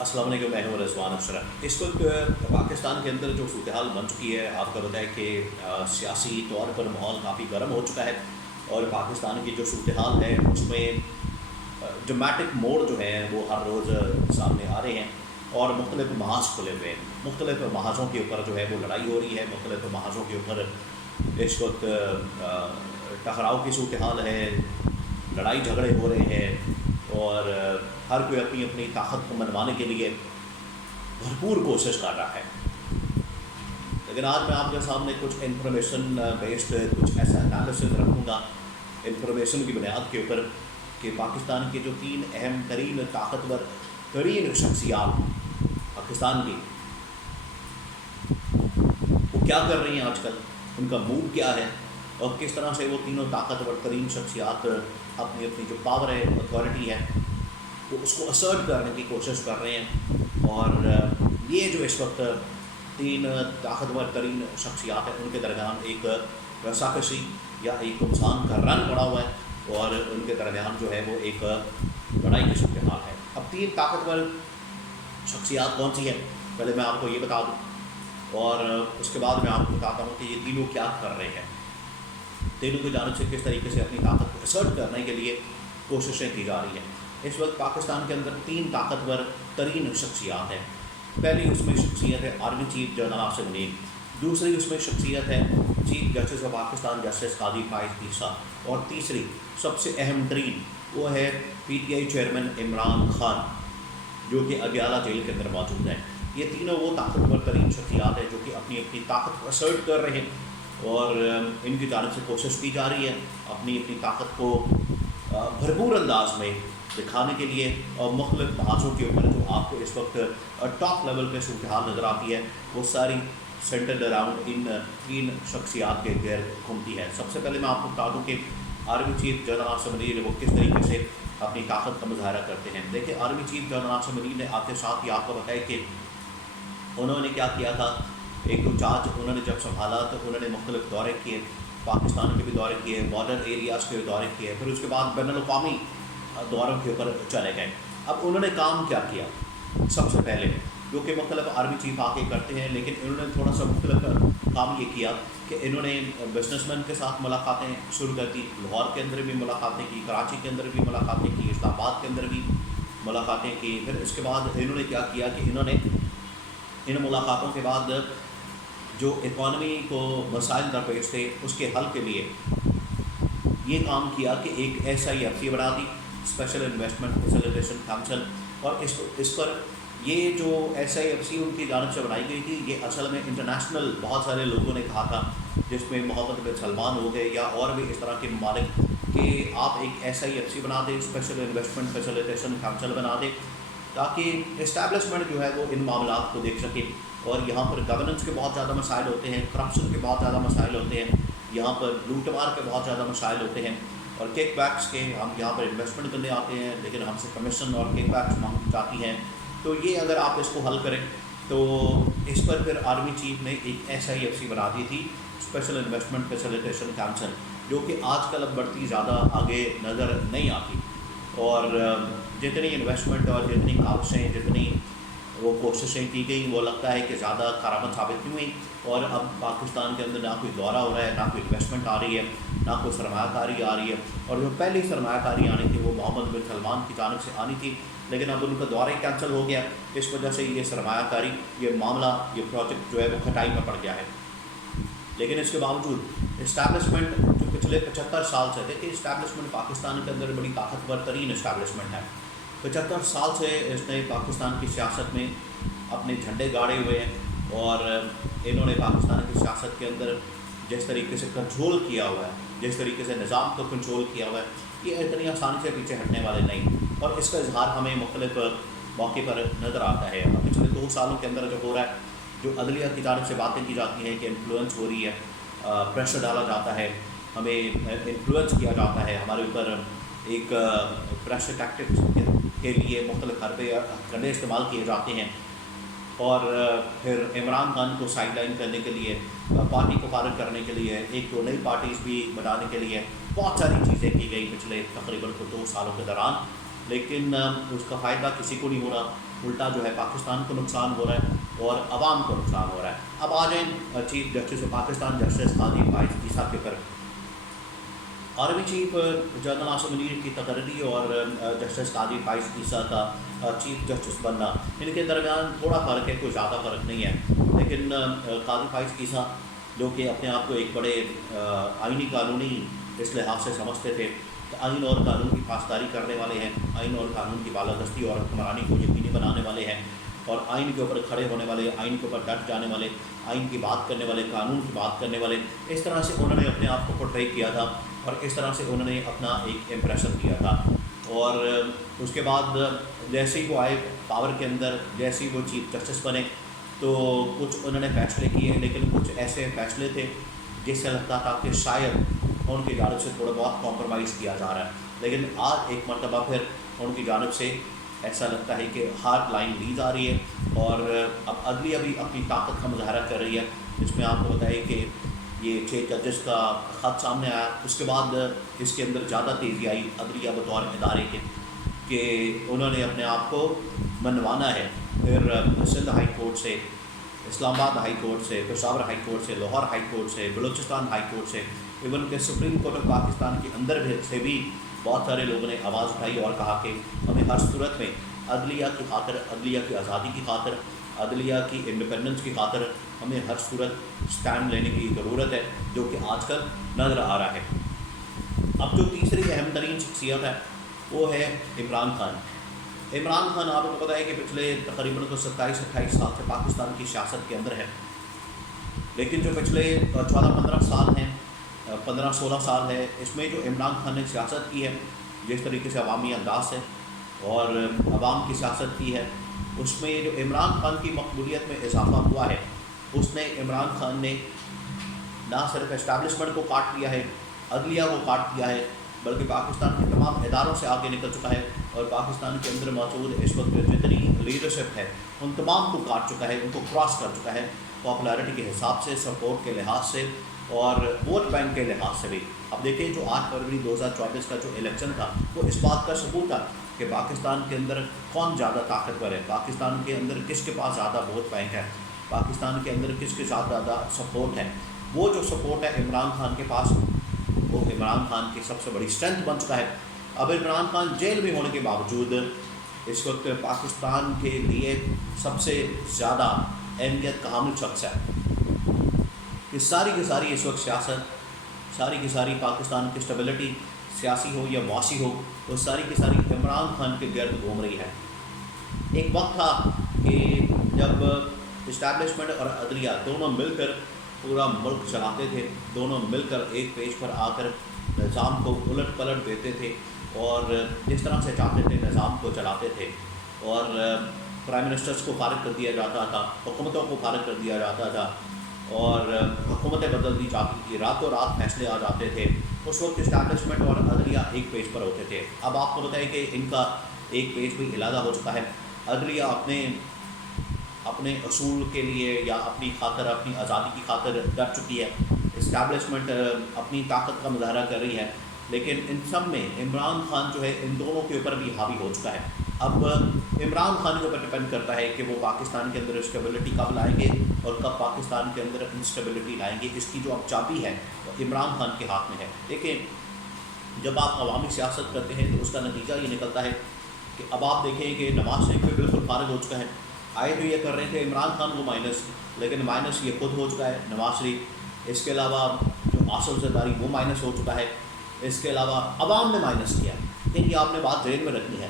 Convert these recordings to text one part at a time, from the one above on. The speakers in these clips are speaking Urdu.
السلام علیکم، میں ہوں رضوان اشرف۔ اس وقت پاکستان کے اندر جو صورتحال بن چکی ہے، آپ کا بتائیں کہ سیاسی طور پر ماحول کافی گرم ہو چکا ہے، اور پاکستان کی جو صورتحال ہے اس میں ڈرمیٹک موڑ جو ہیں وہ ہر روز سامنے آ رہے ہیں، اور مختلف محاذ کھلے ہوئے ہیں۔ مختلف محاذوں کے اوپر جو ہے وہ لڑائی ہو رہی ہے، مختلف محاذوں کے اوپر اس وقت ٹکراؤ کی صورتحال ہے، لڑائی جھگڑے ہو رہے ہیں، اور ہر کوئی اپنی اپنی طاقت کو منوانے کے لیے بھرپور کوشش کر رہا ہے۔ لیکن آج میں آپ کے سامنے کچھ انفارمیشن بیسڈ کچھ ایسا انالیسز رکھوں گا انفارمیشن کی بنیاد کے اوپر، کہ پاکستان کے جو 3 اہم ترین طاقتور ترین شخصیات پاکستان کی، وہ کیا کر رہی ہیں آج کل، ان کا موو کیا ہے، اور کس طرح سے وہ تینوں طاقتور ترین شخصیات اپنی اپنی جو پاور ہے، اتھارٹی ہے، وہ اس کو اسرٹ کرنے کی کوشش کر رہے ہیں۔ اور یہ جو اس وقت 3 طاقتور ترین شخصیات ہیں، ان کے درمیان ایک رساکشی یا ایک گھمسان کا رن پڑا ہوا ہے، اور ان کے درمیان جو ہے وہ ایک لڑائی کی صورتحال ہے۔ اب 3 طاقتور شخصیات کون سی ہیں، پہلے میں آپ کو یہ بتا دوں، اور اس کے بعد میں آپ کو بتاتا ہوں کہ یہ تینوں کیا کر رہے ہیں، تینوں کی جانب سے کس طریقے سے اپنی طاقت کو اسرٹ کرنے کے لیے کوششیں کی جا رہی ہیں۔ اس وقت پاکستان کے اندر 3 طاقتور ترین شخصیات ہیں۔ پہلی اس میں شخصیت ہے army chief general Asim Munir, دوسری اس میں شخصیت ہے chief justice of Pakistan justice Qazi Faez عیسیٰ، اور تیسری سب سے اہم ترین وہ ہے P T I chairman Imran Khan, جو کہ اڈیالہ جیل کے اندر موجود ہیں۔ یہ تینوں وہ طاقتور ترین شخصیات ہیں جو کہ اپنی اپنی طاقت کو اسرٹ کر رہے ہیں، اور ان کی جانب سے کوشش کی جا رہی ہے اپنی اپنی طاقت کو بھرپور انداز میں دکھانے کے لیے، اور مختلف محاذوں کے اوپر جو آپ کو اس وقت ٹاپ لیول پہ صورتحال نظر آتی ہے، وہ ساری سینٹرڈ اراؤنڈ ان 3 شخصیات کے گرد گھومتی ہے۔ سب سے پہلے میں آپ کو بتا دوں کہ army chief general Asim Munir وہ کس طریقے سے اپنی طاقت کا مظاہرہ کرتے ہیں۔ دیکھیں، army chief general Asim Munir نے آتے ساتھ ہی آپ کو بتایا کہ انہوں نے کیا کیا تھا۔ ایک تو چارج انہوں نے جب سنبھالا تو انہوں نے مختلف دورے کیے، پاکستان کے بھی دورے کیے، بارڈر ایریاز کے بھی دورے کیے، پھر اس کے بعد بین الاقوامی دوروں کے اوپر چلے گئے۔ اب انہوں نے کام کیا کیا، سب سے پہلے جو کہ مختلف آرمی چیف آ کے کرتے ہیں، لیکن انہوں نے تھوڑا سا مختلف کام یہ کیا کہ انہوں نے بزنس مین کے ساتھ ملاقاتیں شروع کر دی، لاہور کے اندر بھی ملاقاتیں کی، کراچی کے اندر بھی ملاقاتیں کی، اسلام آباد کے اندر بھی ملاقاتیں کی۔ پھر اس کے بعد انہوں نے کیا کیا کہ انہوں نے ان ملاقاتوں کے بعد جو اکانومی کو مسائل درپیش تھے اس کے حل کے لیے یہ کام کیا کہ ایک SIFC بنا دی، اسپیشل انویسٹمنٹ فیسیلیٹیشن کونسل، اور اس پر یہ جو SIFC ان کی جانب سے بنائی گئی تھی، یہ اصل میں انٹرنیشنل بہت سارے لوگوں نے کہا تھا، جس میں محمد بن سلمان ہو گئے یا اور بھی اس طرح کے ممالک، کہ آپ ایک SIFC بنا دیں، اسپیشل انویسٹمنٹ فیسیلیٹیشن کونسل بنا دیں، تاکہ اسٹیبلشمنٹ جو ہے وہ ان معاملات کو دیکھ سکے۔ اور یہاں پر گورننس کے بہت زیادہ مسائل ہوتے ہیں، کرپشن کے بہت زیادہ مسائل ہوتے ہیں، یہاں پر لوٹ مار کے بہت زیادہ مسائل ہوتے ہیں، اور کیک بیکس کے، ہم یہاں پر انویسٹمنٹ کرنے آتے ہیں لیکن ہم سے کمیشن اور کیک بیکس مانگی جاتی ہیں۔ تو یہ اگر آپ اس کو حل کریں تو اس پر پھر آرمی چیف نے ایک SIFC بنا دی تھی، اسپیشل انویسٹمنٹ فیسیلیٹیشن کونسل، جو کہ آج کل اب بڑھتی زیادہ آگے نظر نہیں آتی، اور جتنی انویسٹمنٹ اور جتنی کاوشیں، جتنی وہ کوششیں کی گئیں، وہ لگتا ہے کہ زیادہ کارآمد ثابت نہیں ہوئی، اور اب پاکستان کے اندر نہ کوئی دورہ ہو رہا ہے، نہ کوئی انویسٹمنٹ آ رہی ہے، نہ کوئی سرمایہ کاری آ رہی ہے، اور جو پہلی سرمایہ کاری آنی تھی وہ محمد بن سلمان کی جانب سے آنی تھی، لیکن اب ان کا دورہ ہی کینسل ہو گیا، اس وجہ سے یہ سرمایہ کاری، یہ معاملہ، یہ پروجیکٹ جو ہے وہ کھٹائی میں پڑ گیا ہے۔ لیکن اس کے باوجود اسٹیبلشمنٹ جو پچھلے 75 سال سے، دیکھیں اسٹیبلشمنٹ پاکستان کے اندر بڑی طاقتور ترین اسٹیبلشمنٹ ہے، 75 سال سے اس نے پاکستان کی سیاست میں اپنے جھنڈے گاڑے ہوئے ہیں، اور انہوں نے پاکستان کی سیاست کے اندر جس طریقے سے کنٹرول کیا ہوا ہے، جس طریقے سے نظام کو کنٹرول کیا ہوا ہے، یہ اتنی آسانی سے پیچھے ہٹنے والے نہیں، اور اس کا اظہار ہمیں مختلف موقع پر نظر آتا ہے۔ پچھلے 2 سالوں کے اندر جو ہو رہا ہے، جو عدلیہ کی جانب سے باتیں کی جاتی ہیں کہ انفلوئنس ہو رہی ہے، پریشر ڈالا جاتا ہے، ہمیں انفلوئنس کیا جاتا ہے، ہمارے اوپر ایک پریشر ٹیکٹکس کے لیے مختلف حربے کنڈے استعمال کیے جاتے ہیں، اور پھر عمران خان کو سائڈ لائن کرنے کے لیے، پارٹی کو فارغ کرنے کے لیے، ایک تو نئی پارٹیز بھی بنانے کے لیے بہت ساری چیزیں کی گئی پچھلے تقریباً 2 سالوں کے دوران، لیکن اس کا فائدہ کسی کو نہیں ہو رہا، الٹا جو ہے پاکستان کو نقصان ہو رہا ہے اور عوام کو نقصان ہو رہا ہے۔ اب آ جائیں chief justice of Pakistan justice Qazi Faez Isa کے پر۔ Army chief general Asim Munir کی تقرری اور جسٹس قاضی فائز عیسیٰ کا چیف جسٹس بننا، ان کے درمیان تھوڑا فرق ہے، کوئی زیادہ فرق نہیں ہے، لیکن قاضی فائز عیسیٰ جو کہ اپنے آپ کو ایک بڑے آئینی قانونی اس لحاظ سے سمجھتے تھے کہ آئین اور قانون کی پاسداری کرنے والے ہیں، آئین اور قانون کی بالادستی اور حکمرانی کو یقینی بنانے والے ہیں، اور آئین کے اوپر کھڑے ہونے والے، آئین کے اوپر ڈٹ جانے والے، آئین کی بات کرنے والے، قانون کی بات کرنے والے، اس طرح سے انہوں نے اپنے آپ کو پورٹری کیا تھا اور اس طرح سے انہوں نے اپنا ایک امپریشن دیا تھا۔ اور اس کے بعد جیسے ہی وہ آئے پاور کے اندر، جیسے ہی وہ چیف جسٹس بنے تو کچھ انہوں نے فیصلے کیے، لیکن کچھ ایسے فیصلے تھے جس سے لگتا تھا کہ شاید ان کی جانب سے تھوڑا بہت کمپرومائز کیا جا رہا ہے، لیکن آج ایک مرتبہ پھر ان کی جانب سے ایسا لگتا ہے کہ ہارڈ لائن لی جا رہی ہے، اور اب عدلیہ بھی اپنی طاقت کا مظاہرہ کر رہی ہے، جس میں آپ کو بتائیں کہ یہ 6 ججز کا خط سامنے آیا، اس کے بعد اس کے اندر زیادہ تیزی آئی عدلیہ بطور ادارے کے کہ انہوں نے اپنے آپ کو منوانا ہے۔ پھر سندھ ہائی کورٹ سے، اسلام آباد ہائی کورٹ سے، پشاور ہائی کورٹ سے، لاہور ہائی کورٹ سے، بلوچستان ہائی کورٹ سے، ایون کہ سپریم کورٹ آف پاکستان کے اندر سے بھی بہت سارے لوگوں نے آواز اٹھائی اور کہا کہ ہمیں ہر صورت میں عدلیہ کی خاطر، عدلیہ کی آزادی کی خاطر، عدلیہ کی انڈیپینڈنس کی خاطر ہمیں ہر صورت سٹینڈ لینے کی ضرورت ہے، جو کہ آج کل نظر آ رہا ہے۔ اب جو تیسری اہم ترین شخصیت ہے وہ ہے عمران خان۔ عمران خان آپ کو پتہ ہے کہ پچھلے تقریباً 27-28 سال سے پاکستان کی سیاست کے اندر ہے، لیکن جو پچھلے 14-15 سال ہیں، 15-16 سال ہے، اس میں جو عمران خان نے سیاست کی ہے، جس طریقے سے عوامی انداز سے اور عوام کی سیاست کی ہے، اس میں جو عمران خان کی مقبولیت میں اضافہ ہوا ہے، اس نے عمران خان نے نہ صرف اسٹیبلشمنٹ کو کاٹ لیا ہے، عدلیہ کو کاٹ دیا ہے، بلکہ پاکستان کے تمام اداروں سے آگے نکل چکا ہے، اور پاکستان کے اندر موجود اس وقت جتنی لیڈرشپ ہے ان تمام کو کاٹ چکا ہے، ان کو کراس کر چکا ہے، پاپولیرٹی کے حساب سے، سپورٹ کے لحاظ سے اور ووٹ بینک کے لحاظ سے بھی۔ اب دیکھیں جو 8 فروری 2024 کا جو الیکشن تھا وہ اس بات کا ثبوت تھا کہ پاکستان کے اندر کون زیادہ طاقتور ہے، پاکستان کے اندر کس کے پاس زیادہ ووٹ بینک ہے، پاکستان کے اندر کس کے ساتھ زیادہ سپورٹ ہے۔ وہ جو سپورٹ ہے عمران خان کے پاس، وہ عمران خان کی سب سے بڑی اسٹرینتھ بن چکا ہے۔ اب عمران خان جیل میں ہونے کے باوجود اس وقت پاکستان کے لیے سب سے زیادہ اہمیت کا حامل شخص ہے کہ ساری کی ساری اس وقت سیاست، ساری کی ساری پاکستان کی اسٹیبلٹی سیاسی ہو یا معاشی ہو، وہ ساری کی ساری عمران خان کے گرد گھوم رہی ہے۔ ایک وقت تھا کہ جب اسٹیبلشمنٹ اور عدلیہ دونوں مل کر پورا ملک چلاتے تھے، دونوں مل کر ایک پیج پر آ کر نظام کو الٹ پلٹ دیتے تھے اور جس طرح سے چاہتے تھے نظام کو چلاتے تھے، اور پرائم منسٹرز کو فارغ کر دیا جاتا تھا، حکومتوں کو فارغ کر دیا جاتا تھا، اور حکومتیں بدل دی جاتی تھی، راتوں رات فیصلے آ جاتے تھے۔ اس وقت اسٹیبلشمنٹ اور عدلیہ ایک پیج پر ہوتے تھے۔ اب آپ کو بتائیں کہ ان کا ایک پیج بھی علیحدہ ہو چکا ہے۔ عدلیہ اپنے اصول کے لیے یا اپنی خاطر، اپنی آزادی کی خاطر ڈٹ چکی ہے، اسٹیبلشمنٹ اپنی طاقت کا مظاہرہ کر رہی ہے، لیکن ان سب میں عمران خان جو ہے ان دونوں کے اوپر بھی حاوی ہو چکا ہے۔ اب عمران خان کے اوپر ڈپینڈ کرتا ہے کہ وہ پاکستان کے اندر اسٹیبلٹی کب لائیں گے اور کب پاکستان کے اندر انسٹیبلٹی لائیں گے۔ اس کی جو اب چابی ہے وہ عمران خان کے ہاتھ میں ہے۔ دیکھیں جب آپ عوامی سیاست کرتے ہیں تو اس کا نتیجہ یہ نکلتا ہے کہ اب آپ دیکھیں کہ نواز شریف بھی بالکل فارغ ہو چکا ہے۔ آئے تو یہ کر رہے تھے عمران خان کو مائنس، لیکن مائنس یہ خود ہو چکا ہے نواز شریف۔ اس کے علاوہ جو آصف زرداری وہ مائنس ہو چکا ہے۔ اس کے علاوہ عوام نے مائنس کیا، لیکن یہ آپ نے بات ذہن میں رکھنی ہے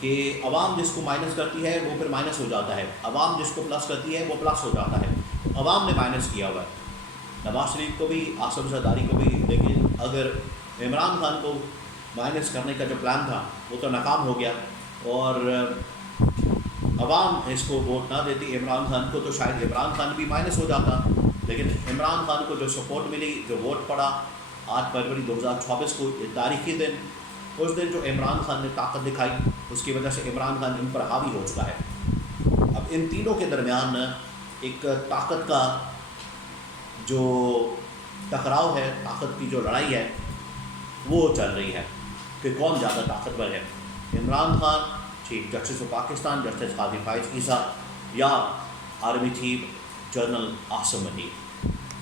کہ عوام جس کو مائنس کرتی ہے وہ پھر مائنس ہو جاتا ہے، عوام جس کو پلس کرتی ہے وہ پلس ہو جاتا ہے۔ عوام نے مائنس کیا ہوا ہے نواز شریف کو بھی، آصف زرداری کو بھی، لیکن اگر عمران خان کو مائنس کرنے کا جو پلان تھا وہ تو ناکام ہو گیا، اور عوام اس کو ووٹ نہ دیتی عمران خان کو تو شاید عمران خان بھی مائنس ہو جاتا۔ لیکن عمران خان کو جو سپورٹ ملی، جو ووٹ پڑا 8 فروری 2024 کو، تاریخی دن، اس دن جو عمران خان نے طاقت دکھائی اس کی وجہ سے عمران خان ان پر حاوی ہو چکا ہے۔ اب ان تینوں کے درمیان ایک طاقت کا جو ٹکراؤ ہے، طاقت کی جو لڑائی ہے وہ چل رہی ہے کہ کون زیادہ طاقتور ہے۔ Imran Khan, chief justice of Pakistan justice Qazi Faez عیسیٰ، یا آرمی چیف جنرل عاصم منیب۔